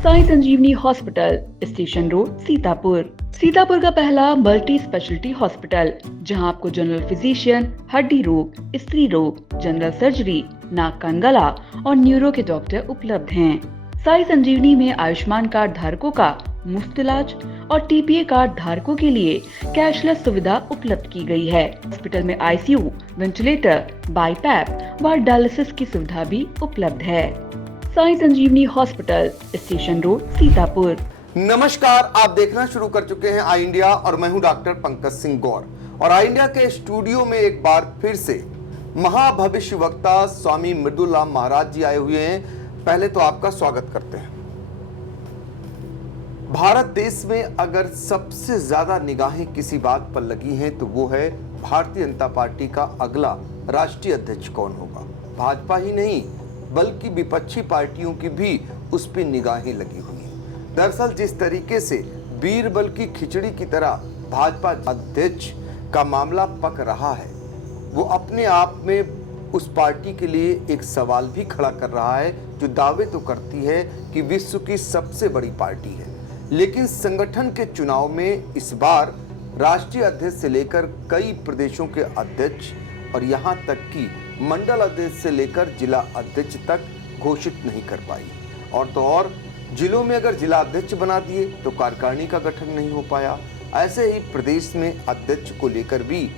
Sai Sanjeevani hospital, station road, Sitapur. Sitapur का पहला multi speciality hospital, जहां आपको जनरल फिजिशियन, हड्डी रोग, स्त्री रोग, जनरल सर्जरी, नाक कान गला और न्यूरो के डॉक्टर उपलब्ध हैं। साई संजीवनी में आयुष्मान कार्ड धारकों का मुफ्त इलाज और टीपीए कार्ड धारकों के लिए कैशलेस सुविधा उपलब्ध की गई है। हॉस्पिटल में आईसीयू, वेंटिलेटर, बाईपैप व डायलिसिस की सुविधा भी उपलब्ध है। Sai Sanjeevani hospital, station road, Sitapur. नमस्कार, आप देखना शुरू कर चुके हैं आई इंडिया और मैं हूं डॉक्टर पंकज सिंह गौर। और आई इंडिया के स्टूडियो में एक बार फिर से महाभविष्य वक्ता स्वामी मृदुलाम महाराज जी आए हुए हैं। पहले तो आपका स्वागत करते हैं। भारत देश में अगर सबसे ज्यादा निगाहें किसी बात पर लगी हैं तो वो है भारतीय जनता पार्टी का अगला राष्ट्रीय अध्यक्ष कौन होगा। भाजपा ही नहीं बल्कि विपक्षी पार्टियों की भी उस पर निगाहें लगी हुई हैं। दरअसल जिस तरीके से बीरबल की खिचड़ी की तरह भाजपा अध्यक्ष का मामला पक रहा है, वो अपने आप में उस पार्टी के लिए एक सवाल भी खड़ा कर रहा है, जो दावे तो करती है कि विश्व की सबसे बड़ी पार्टी है, लेकिन संगठन के चुनाव में इस बार राष्ट्रीय अध्यक्ष से लेकर कई प्रदेशों के अध्यक्ष और यहाँ तक कि मंडल अध्यक्ष से लेकर जिला अध्यक्ष तक घोषित नहीं कर पाई। और तो और जिलों में अगर जिला अध्यक्ष बना दिए तो कार्यकारिणी का गठन नहीं हो पाया। ऐसे ही प्रदेश में अध्यक्ष को लेकर भी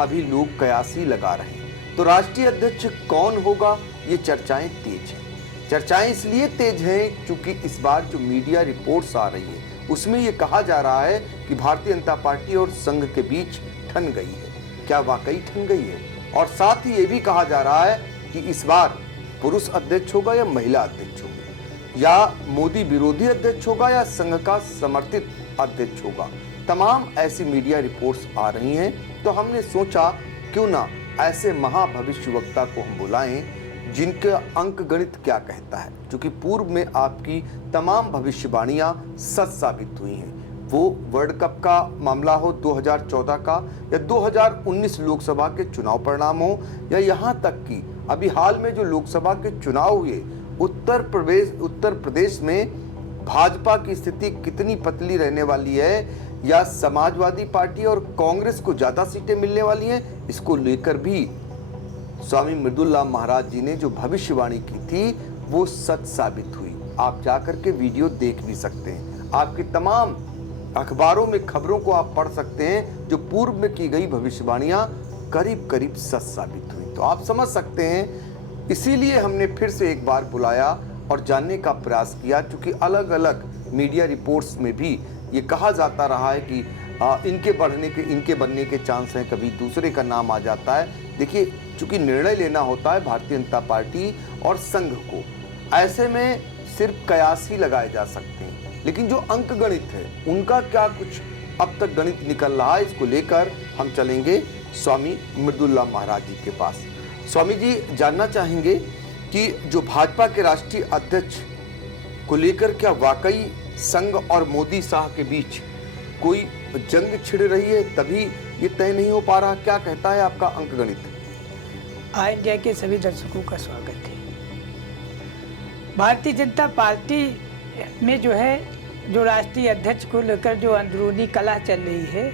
अभी लोग कयासी लगा रहे हैं। तो राष्ट्रीय अध्यक्ष कौन होगा, ये चर्चाएं तेज हैं। चर्चाएं इसलिए तेज हैं क्योंकि इस बार जो मीडिया रिपोर्ट्स आ रही है उसमें ये कहा जा रहा है कि भारतीय जनता पार्टी और संघ के बीच ठन गई है। क्या वाकई ठन गई है? और साथ ही ये भी कहा जा रहा है कि इस बार पुरुष अध्यक्ष होगा या महिला अध्यक्ष होगा, या मोदी विरोधी अध्यक्ष होगा या संघ का समर्थित अध्यक्ष होगा। तमाम ऐसी मीडिया रिपोर्ट्स आ रही हैं, तो हमने सोचा क्यों ना ऐसे महाभविष्य वक्ता को हम बुलाएं जिनका अंक गणित क्या कहता है, क्योंकि पूर्व में आपकी तमाम भविष्यवाणियां सच साबित हुई हैं। वो वर्ल्ड कप का मामला हो 2014 का, या 2019 लोकसभा के चुनाव परिणाम हो, या यहाँ तक कि अभी हाल में जो लोकसभा के चुनाव हुए उत्तर प्रदेश में भाजपा की स्थिति कितनी पतली रहने वाली है, या समाजवादी पार्टी और कांग्रेस को ज्यादा सीटें मिलने वाली हैं, इसको लेकर भी स्वामी मृदुलाम महाराज जी ने जो भविष्यवाणी की थी वो सच साबित हुई। आप जाकर के वीडियो देख भी सकते हैं। आपकी तमाम अखबारों में खबरों को आप पढ़ सकते हैं, जो पूर्व में की गई भविष्यवाणियां करीब करीब सच साबित हुई। तो आप समझ सकते हैं, इसीलिए हमने फिर से एक बार बुलाया और जानने का प्रयास किया, क्योंकि अलग अलग मीडिया रिपोर्ट्स में भी ये कहा जाता रहा है कि इनके बनने के चांस हैं, कभी दूसरे का नाम आ जाता है। देखिए, चूंकि निर्णय लेना होता है भारतीय जनता पार्टी और संघ को, ऐसे में सिर्फ कयास ही लगाए जा सकते हैं, लेकिन जो अंक गणित है उनका क्या कुछ अब तक गणित निकल रहा है, इसको लेकर हम चलेंगे स्वामी मृदुलाम महाराज जी के पास। स्वामी जी, जानना चाहेंगे कि जो भाजपा के राष्ट्रीय अध्यक्ष को लेकर क्या वाकई संघ और मोदी शाह के बीच कोई जंग छिड़ रही है, तभी ये तय नहीं हो पा रहा? क्या कहता है आपका अंक गणित? आई इंडिया के सभी दर्शकों का स्वागत है। भारतीय जनता पार्टी में जो राष्ट्रीय अध्यक्ष को लेकर जो अंदरूनी कलह चल रही है,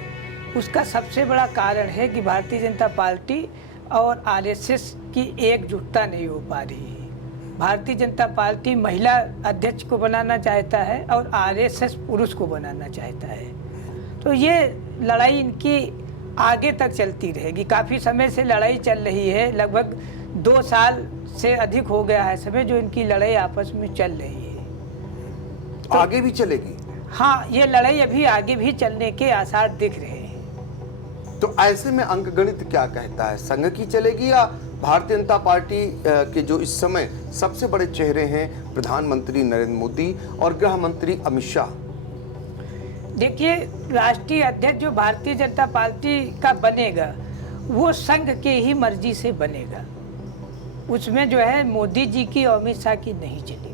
उसका सबसे बड़ा कारण है कि भारतीय जनता पार्टी और आरएसएस की एकजुटता नहीं हो पा रही है। भारतीय जनता पार्टी महिला अध्यक्ष को बनाना चाहता है और आरएसएस पुरुष को बनाना चाहता है। तो ये लड़ाई इनकी आगे तक चलती रहेगी। काफ़ी समय से लड़ाई चल रही है, लगभग 2 साल से अधिक हो गया है समय जो इनकी लड़ाई आपस में चल रही है। तो आगे भी चलेगी? हाँ, ये लड़ाई अभी आगे भी चलने के आसार दिख रहे हैं। तो ऐसे में अंक गणित क्या कहता है? संघ की चलेगी या भारतीय जनता पार्टी के जो इस समय सबसे बड़े चेहरे हैं प्रधानमंत्री नरेंद्र मोदी और गृह मंत्री अमित शाह? देखिए, राष्ट्रीय अध्यक्ष जो भारतीय जनता पार्टी का बनेगा वो संघ के ही मर्जी से बनेगा। उसमें मोदी जी की और अमित शाह की नहीं चलेगी।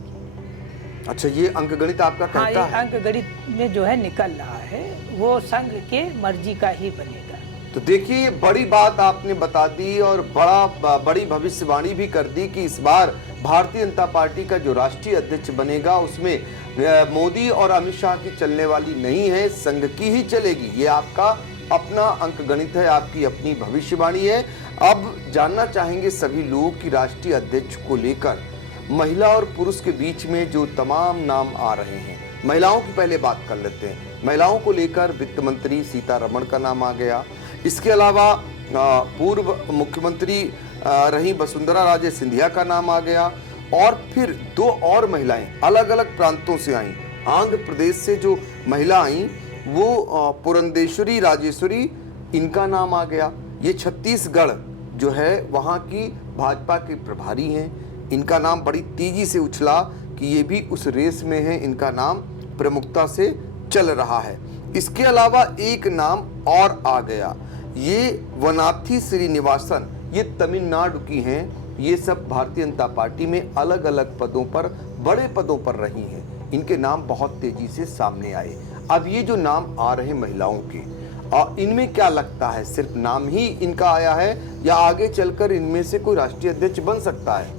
अच्छा, ये अंक गणित आपका कहता है? हाँ, ये अंक गणित में निकल रहा है, वो संघ के मर्जी का ही बनेगा। तो देखिए, बड़ी बात आपने बता दी और बड़ी भविष्यवाणी भी कर दी कि इस बार भारतीय जनता पार्टी का जो राष्ट्रीय अध्यक्ष बनेगा उसमें मोदी और अमित शाह की चलने वाली नहीं है, संघ की ही चलेगी। ये आपका अपना अंक गणित है, आपकी अपनी भविष्यवाणी है। अब जानना चाहेंगे सभी लोग कि राष्ट्रीय अध्यक्ष को लेकर महिला और पुरुष के बीच में जो तमाम नाम आ रहे हैं, महिलाओं की पहले बात कर लेते हैं। महिलाओं को लेकर वित्त मंत्री सीतारमण का नाम आ गया। इसके अलावा पूर्व मुख्यमंत्री रही वसुंधरा राजे सिंधिया का नाम आ गया, और फिर 2 और महिलाएं अलग अलग प्रांतों से आईं। आंध्र प्रदेश से जो महिला आई वो पुरंदेश्वरी राजेश्वरी, इनका नाम आ गया। ये छत्तीसगढ़ जो है वहाँ की भाजपा के प्रभारी हैं, इनका नाम बड़ी तेजी से उछला कि ये भी उस रेस में है, इनका नाम प्रमुखता से चल रहा है। इसके अलावा एक नाम और आ गया, ये वनाथी श्रीनिवासन, ये तमिलनाडु की हैं। ये सब भारतीय जनता पार्टी में अलग अलग पदों पर, बड़े पदों पर रही हैं। इनके नाम बहुत तेजी से सामने आए। अब ये जो नाम आ रहे महिलाओं के, और इनमें क्या लगता है, सिर्फ नाम ही इनका आया है या आगे चलकर इनमें से कोई राष्ट्रीय अध्यक्ष बन सकता है?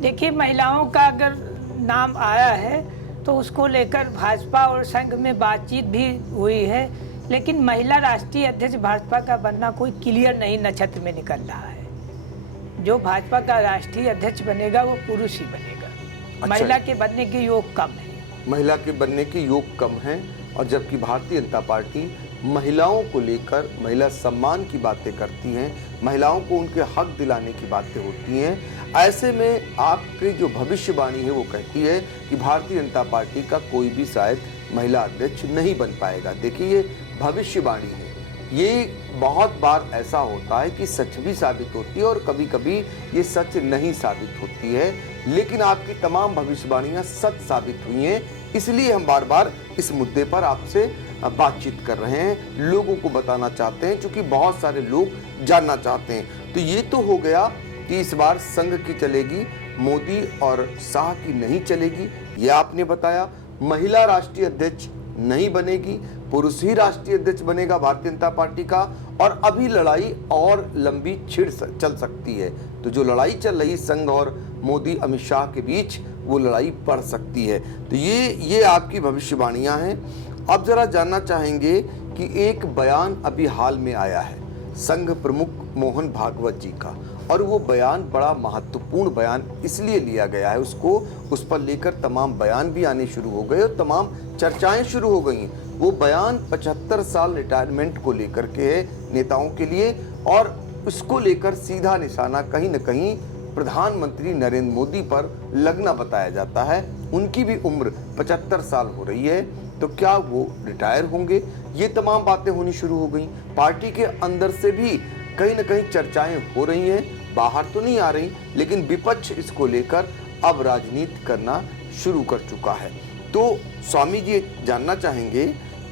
देखिए, महिलाओं का अगर नाम आया है तो उसको लेकर भाजपा और संघ में बातचीत भी हुई है, लेकिन महिला राष्ट्रीय अध्यक्ष भाजपा का बनना कोई क्लियर नहीं नक्षत्र में निकल रहा है। जो भाजपा का राष्ट्रीय अध्यक्ष बनेगा वो पुरुष ही बनेगा। अच्छा। महिला के बनने के योग कम है। महिला के बनने के योग कम है, और जबकि भारतीय जनता पार्टी महिलाओं को लेकर महिला सम्मान की बातें करती हैं, महिलाओं को उनके हक दिलाने की बातें होती हैं। ऐसे में आपकी जो भविष्यवाणी है वो कहती है कि भारतीय जनता पार्टी का कोई भी शायद महिला अध्यक्ष नहीं बन पाएगा। देखिए, ये भविष्यवाणी है, ये बहुत बार ऐसा होता है कि सच भी साबित होती है और कभी कभी ये सच नहीं साबित होती है, लेकिन आपकी तमाम भविष्यवाणियां सच साबित हुई हैं। इसलिए हम बार बार इस मुद्दे पर आपसे बातचीत कर रहे हैं, लोगों को बताना चाहते हैं, क्योंकि बहुत सारे लोग जानना चाहते हैं। तो ये तो हो गया कि इस बार संघ की चलेगी, मोदी और शाह की नहीं चलेगी, ये आपने बताया। महिला राष्ट्रीय अध्यक्ष नहीं बनेगी, पुरुष ही राष्ट्रीय अध्यक्ष बनेगा भारतीय जनता पार्टी का, और अभी लड़ाई और लंबी चल सकती है। तो जो लड़ाई चल रही संघ और मोदी अमित शाह के बीच, वो लड़ाई बढ़ सकती है। तो ये आपकी भविष्यवाणियां हैं। अब जरा जानना चाहेंगे कि एक बयान अभी हाल में आया है संघ प्रमुख मोहन भागवत जी का, और वो बयान बड़ा महत्वपूर्ण बयान इसलिए लिया गया है, उसको उस पर लेकर तमाम बयान भी आने शुरू हो गए और तमाम चर्चाएं शुरू हो गई। वो बयान 75 साल रिटायरमेंट को लेकर के है नेताओं के लिए, और उसको लेकर सीधा निशाना कहीं न कहीं प्रधानमंत्री नरेंद्र मोदी पर लगना बताया जाता है। उनकी भी उम्र 75 साल हो रही है, तो क्या वो रिटायर होंगे? ये तमाम बातें होनी शुरू हो गई। पार्टी के अंदर से भी कहीं न कहीं चर्चाएं हो रही हैं, बाहर तो नहीं आ रही, लेकिन विपक्ष इसको लेकर अब राजनीति करना शुरू कर चुका है। तो स्वामी जी जानना चाहेंगे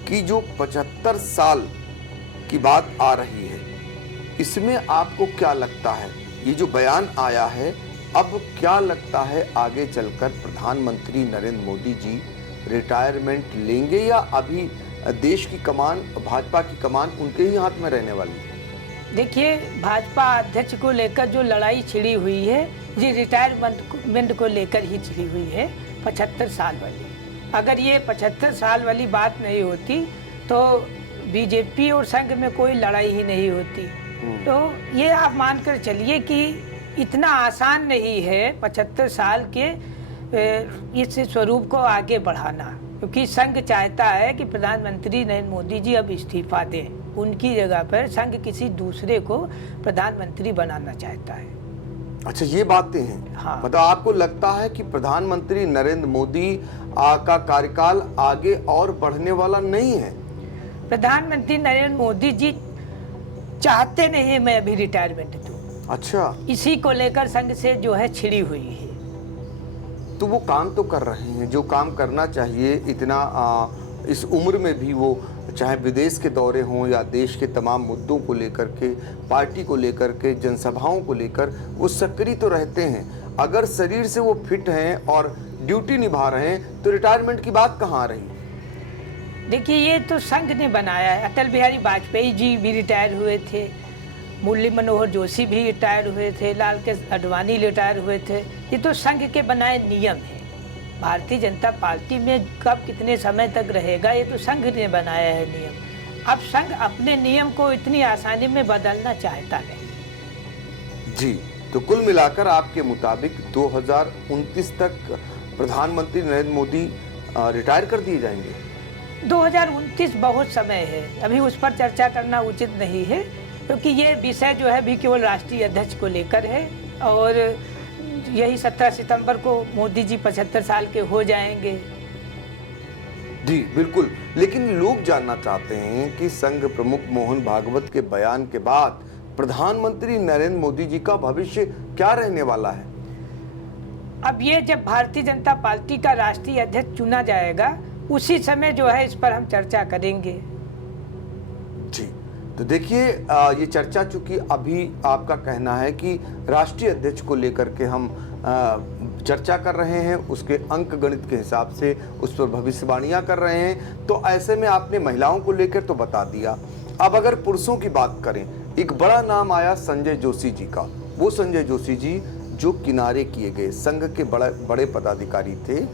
कि जो 75 साल की बात आ रही है, इसमें आपको क्या लगता है? ये जो बयान आया है, अब क्या लगता है आगे चलकर प्रधानमंत्री नरेंद्र मोदी जी रिटायरमेंट लेंगे, या अभी देश की कमान, भाजपा की कमान उनके ही हाथ में रहने वाली है? देखिए, भाजपा अध्यक्ष को लेकर जो लड़ाई छिड़ी हुई है, ये रिटायरमेंट को लेकर ही छिड़ी हुई है, 75 साल वाली। अगर ये 75 साल वाली बात नहीं होती तो बीजेपी और संघ में कोई लड़ाई ही नहीं होती। तो ये आप मानकर चलिए कि इतना आसान नहीं है 75 साल के इस स्वरूप को आगे बढ़ाना, क्योंकि संघ चाहता है कि प्रधानमंत्री नरेंद्र मोदी जी अब इस्तीफा दें, उनकी जगह पर संघ किसी दूसरे को प्रधानमंत्री बनाना चाहता है। अच्छा, ये बातें हैं। हाँ। मतलब आपको लगता है कि प्रधानमंत्री नरेंद्र मोदी का कार्यकाल आगे और बढ़ने वाला नहीं है? प्रधानमंत्री नरेंद्र मोदी जी चाहते नहीं है मैं अभी रिटायरमेंट दूं। अच्छा, इसी को लेकर संघ से जो है छिड़ी हुई है। तो वो काम तो कर रहे हैं जो काम करना चाहिए। इतना इस उम्र में भी वो, चाहे विदेश के दौरे हों या देश के तमाम मुद्दों को लेकर के, पार्टी को लेकर के, जनसभाओं को लेकर वो सक्रिय तो रहते हैं। अगर शरीर से वो फिट हैं और ड्यूटी निभा रहे हैं तो रिटायरमेंट की बात कहाँ आ रही? देखिए, ये तो संघ ने बनाया है। अटल बिहारी वाजपेयी जी भी रिटायर हुए थे, मुरली मनोहर जोशी भी रिटायर हुए थे, लाल कृष्ण आडवाणी रिटायर हुए थे। ये तो संघ के बनाए नियम है। भारतीय जनता पार्टी में कब कितने समय तक रहेगा ये तो संघ ने बनाया है नियम। अब संघ अपने नियम को इतनी आसानी में बदलना चाहता नहीं। जी, तो कुल मिलाकर आपके मुताबिक 2029 तक प्रधानमंत्री नरेंद्र मोदी रिटायर कर दिए जाएंगे? 2029 बहुत समय है, अभी उस पर चर्चा करना उचित नहीं है, क्योंकि ये विषय जो है भी केवल राष्ट्रीय अध्यक्ष को लेकर है और यही 17 सितंबर को मोदी जी 75 साल के हो जाएंगे। जी बिल्कुल, लेकिन लोग जानना चाहते हैं कि संघ प्रमुख मोहन भागवत के बयान के बाद प्रधानमंत्री नरेंद्र मोदी जी का भविष्य क्या रहने वाला है? अब ये जब भारतीय जनता पार्टी का राष्ट्रीय अध्यक्ष चुना जाएगा उसी समय जो है इस पर हम चर्चा करेंगे। जी, तो देखिए ये चर्चा चूंकि अभी आपका कहना है कि राष्ट्रीय अध्यक्ष को लेकर के हम चर्चा कर रहे हैं, उसके अंक गणित के हिसाब से उस पर भविष्यवाणियां कर रहे हैं, तो ऐसे में आपने महिलाओं को लेकर तो बता दिया। अब अगर पुरुषों की बात करें, एक बड़ा नाम आया संजय जोशी जी का। वो संजय जोशी जी जो किनारे किए गए, संघ के बड़े पदाधिकारी थे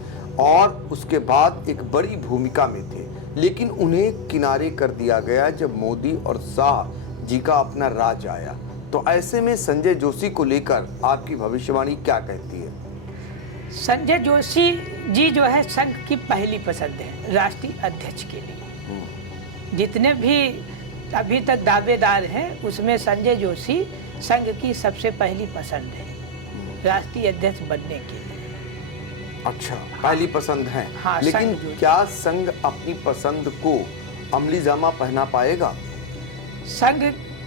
और उसके बाद एक बड़ी भूमिका में थे, लेकिन उन्हें किनारे कर दिया गया जब मोदी और शाह जी का अपना राज आया। तो ऐसे में संजय जोशी को लेकर आपकी भविष्यवाणी क्या कहती है? संजय जोशी जी जो है संघ की पहली पसंद है राष्ट्रीय अध्यक्ष के लिए। जितने भी अभी तक दावेदार हैं उसमें संजय जोशी संघ की सबसे पहली पसंद है राष्ट्रीय अध्यक्ष बनने के लिए। अच्छा, पहली पसंद है। हाँ, लेकिन क्या संघ अपनी पसंद को अमली जामा पहना पाएगा? संघ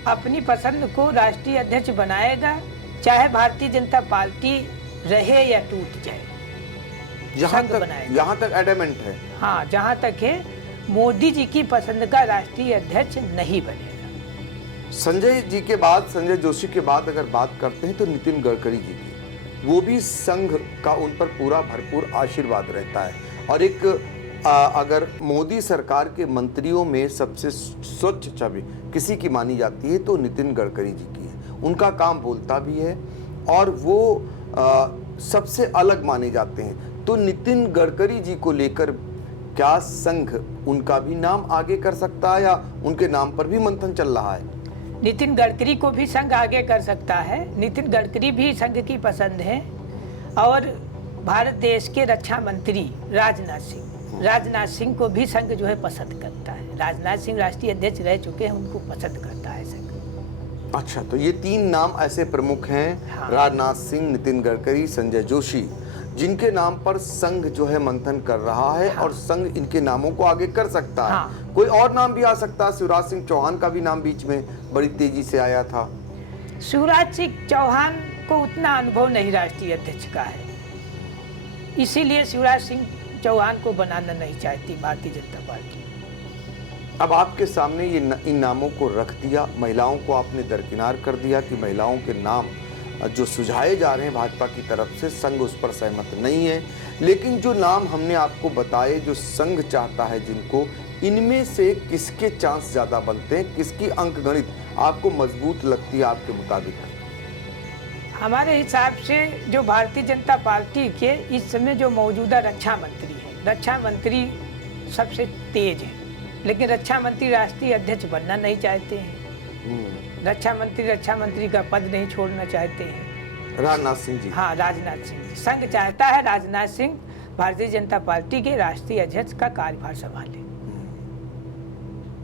अपनी पसंद को राष्ट्रीय अध्यक्ष बनाएगा, चाहे भारतीय जनता पार्टी रहे या टूट जाए। यहाँ तक एडमेंट है। हाँ, जहाँ तक है मोदी जी की पसंद का राष्ट्रीय अध्यक्ष नहीं बनेगा। संजय जी के बाद, संजय जोशी के बाद अगर बात करते हैं तो नितिन गडकरी जी की, वो भी संघ का उन पर पूरा भरपूर आशीर्वाद रहता है। और एक अगर मोदी सरकार के मंत्रियों में सबसे स्वच्छ छवि किसी की मानी जाती है तो नितिन गडकरी जी की है। उनका काम बोलता भी है और वो सबसे अलग माने जाते हैं। तो नितिन गडकरी जी को लेकर क्या संघ उनका भी नाम आगे कर सकता है या उनके नाम पर भी मंथन चल रहा है? नितिन गडकरी को भी संघ आगे कर सकता है। नितिन गडकरी भी संघ की पसंद है। और भारत देश के रक्षा मंत्री राजनाथ सिंह को भी संघ जो है पसंद करता है। राजनाथ सिंह राष्ट्रीय अध्यक्ष रह चुके हैं, उनको पसंद करता है संघ। अच्छा, तो ये तीन नाम ऐसे प्रमुख हैं। हाँ। राजनाथ सिंह, नितिन गडकरी, संजय जोशी, जिनके नाम पर संघ जो है मंथन कर रहा है। हाँ। और संघ इनके नामों को आगे कर सकता है। हाँ। कोई और नाम भी आ सकता है। शिवराज सिंह चौहान का भी नाम बीच में बड़ी तेजी से आया था। शिवराज सिंह चौहान को उतना अनुभव नहीं राष्ट्रीय अध्यक्ष का है, इसीलिए शिवराज सिंह चौहान को बनाना नहीं चाहती भारतीय जनता पार्टी। अब आपके सामने ये इन नामों को रख दिया, महिलाओं को आपने दरकिनार कर दिया कि महिलाओं के नाम जो सुझाए जा रहे हैं भाजपा की तरफ से, संघ उस पर सहमत नहीं है। लेकिन जो नाम हमने आपको बताए जो संघ चाहता है जिनको, इनमें से किसके चांस ज्यादा बनते हैं? किसकी अंकगणित आपको मजबूत लगती है आपके मुताबिक? हमारे हिसाब से जो भारतीय जनता पार्टी के इस समय जो मौजूदा रक्षा मंत्री है, रक्षा मंत्री सबसे तेज है, लेकिन रक्षा मंत्री राष्ट्रीय अध्यक्ष बनना नहीं चाहते हैं। रक्षा मंत्री का पद नहीं छोड़ना चाहते हैं। राजनाथ सिंह जी। हाँ, राजनाथ सिंह जी। संघ चाहता है राजनाथ सिंह भारतीय जनता पार्टी के राष्ट्रीय अध्यक्ष का कार्यभार संभाले।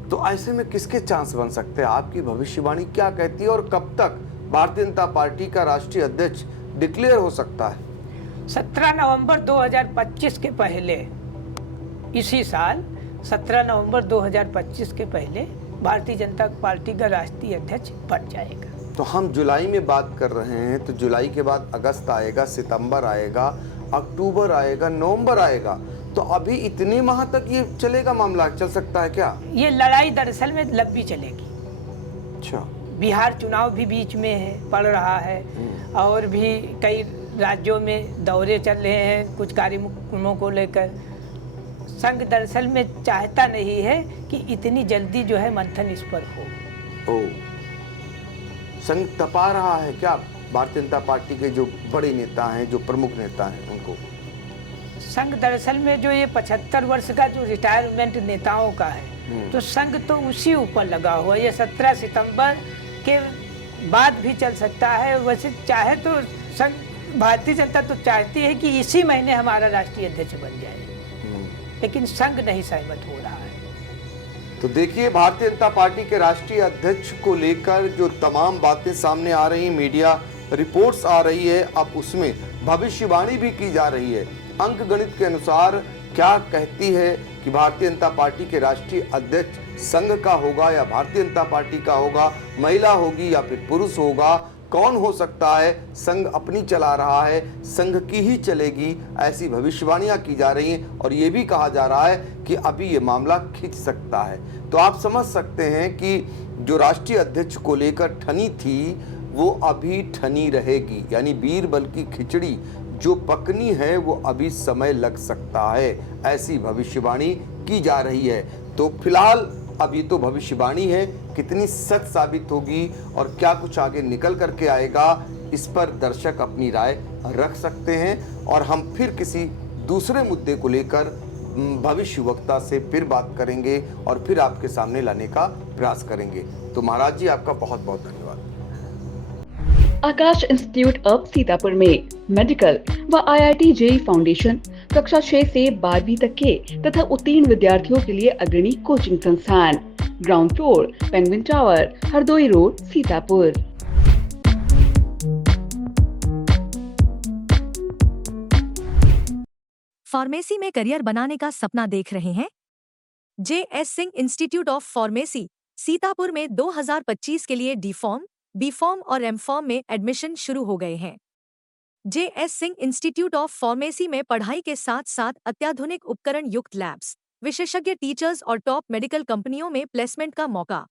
तो ऐसे में किसके चांस बन सकते हैं? आपकी भविष्यवाणी क्या कहती है और कब तक भारतीय जनता पार्टी का राष्ट्रीय अध्यक्ष डिक्लेयर हो सकता है? 17 नवंबर 2025 के पहले, इसी साल 17 नवंबर 2025 के पहले भारतीय जनता पार्टी का राष्ट्रीय अध्यक्ष बन जाएगा। तो हम जुलाई में बात कर रहे हैं, तो जुलाई के बाद अगस्त आएगा, सितंबर आएगा, अक्टूबर आएगा, नवंबर आएगा, तो अभी इतने माह तक ये चलेगा मामला? चल सकता है क्या? ये लड़ाई दरअसल में लंबी चलेगी। अच्छा, बिहार चुनाव भी बीच में है, पड़ रहा है, और भी कई राज्यों में दौरे चल रहे हैं कुछ कार्यक्रमों को लेकर। संघ दरअसल में चाहता नहीं है कि इतनी जल्दी जो है मंथन इस पर हो। संघ तपा रहा है क्या भारतीय जनता पार्टी के जो बड़े नेता हैं, जो प्रमुख नेता हैं उनको? संघ दरअसल में जो ये 75 वर्ष का जो रिटायरमेंट नेताओं का है, तो संघ तो उसी ऊपर लगा हुआ है। ये 17 सितंबर के बाद भी चल सकता है। वैसे चाहे तो संघ, भारतीय जनता तो चाहती है कि इसी महीने हमारा राष्ट्रीय अध्यक्ष बन जाए, लेकिन संघ नहीं सहमत हो रहा है। तो देखिए, भारतीय जनता पार्टी के राष्ट्रीय अध्यक्ष को लेकर जो तमाम बातें सामने आ रही, मीडिया रिपोर्ट्स आ रही है, अब उसमें भविष्यवाणी भी की जा रही है। अंक गणित के अनुसार क्या कहती है कि भारतीय जनता पार्टी के राष्ट्रीय अध्यक्ष संघ का होगा या भारतीय जनता पार्टी का होगा, महिला होगी या फिर पुरुष होगा, कौन हो सकता है? संघ अपनी चला रहा है, संघ की ही चलेगी, ऐसी भविष्यवाणियां की जा रही हैं और ये भी कहा जा रहा है कि अभी ये मामला खिंच सकता है। तो आप समझ सकते हैं कि जो राष्ट्रीय अध्यक्ष को लेकर ठनी थी वो अभी ठनी रहेगी, यानी बीरबल की खिचड़ी जो पकनी है वो अभी समय लग सकता है, ऐसी भविष्यवाणी की जा रही है। तो फिलहाल अभी तो भविष्यवाणी है, कितनी सच साबित होगी और क्या कुछ आगे निकल करके आएगा, इस पर दर्शक अपनी राय रख सकते हैं और हम फिर किसी दूसरे मुद्दे को लेकर भविष्य वक्ता से फिर बात करेंगे और फिर आपके सामने लाने का प्रयास करेंगे। तो महाराज जी, आपका बहुत बहुत धन्यवाद। आकाश इंस्टीट्यूट ऑफ सीतापुर में मेडिकल व IIT JEE फाउंडेशन कक्षा 6 से 12वीं तक के तथा उत्तीर्ण विद्यार्थियों के लिए अग्रणी कोचिंग संस्थान, ground floor, penguin tower, Hardoi road, Sitapur. Pharmacy में करियर बनाने का सपना देख रहे हैं? JS Singh institute of pharmacy Sitapur में 2025 के लिए D.Pharm, B.Pharm और M.Pharm में एडमिशन शुरू हो गए हैं। JS Singh institute of pharmacy में पढ़ाई के साथ साथ अत्याधुनिक उपकरण युक्त लैब्स, विशेषज्ञ टीचर्स और टॉप मेडिकल कंपनियों में प्लेसमेंट का मौका।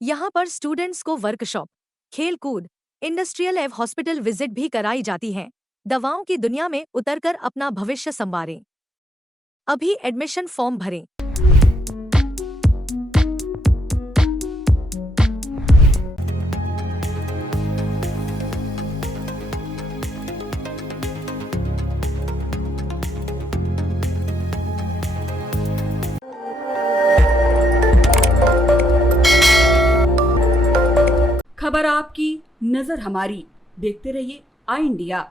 यहाँ पर स्टूडेंट्स को वर्कशॉप, खेल कूद, इंडस्ट्रियल एवं हॉस्पिटल विजिट भी कराई जाती है। दवाओं की दुनिया में उतरकर अपना भविष्य संवारें। अभी एडमिशन फॉर्म भरें। खबर आपकी, नजर हमारी। देखते रहिए आई इंडिया।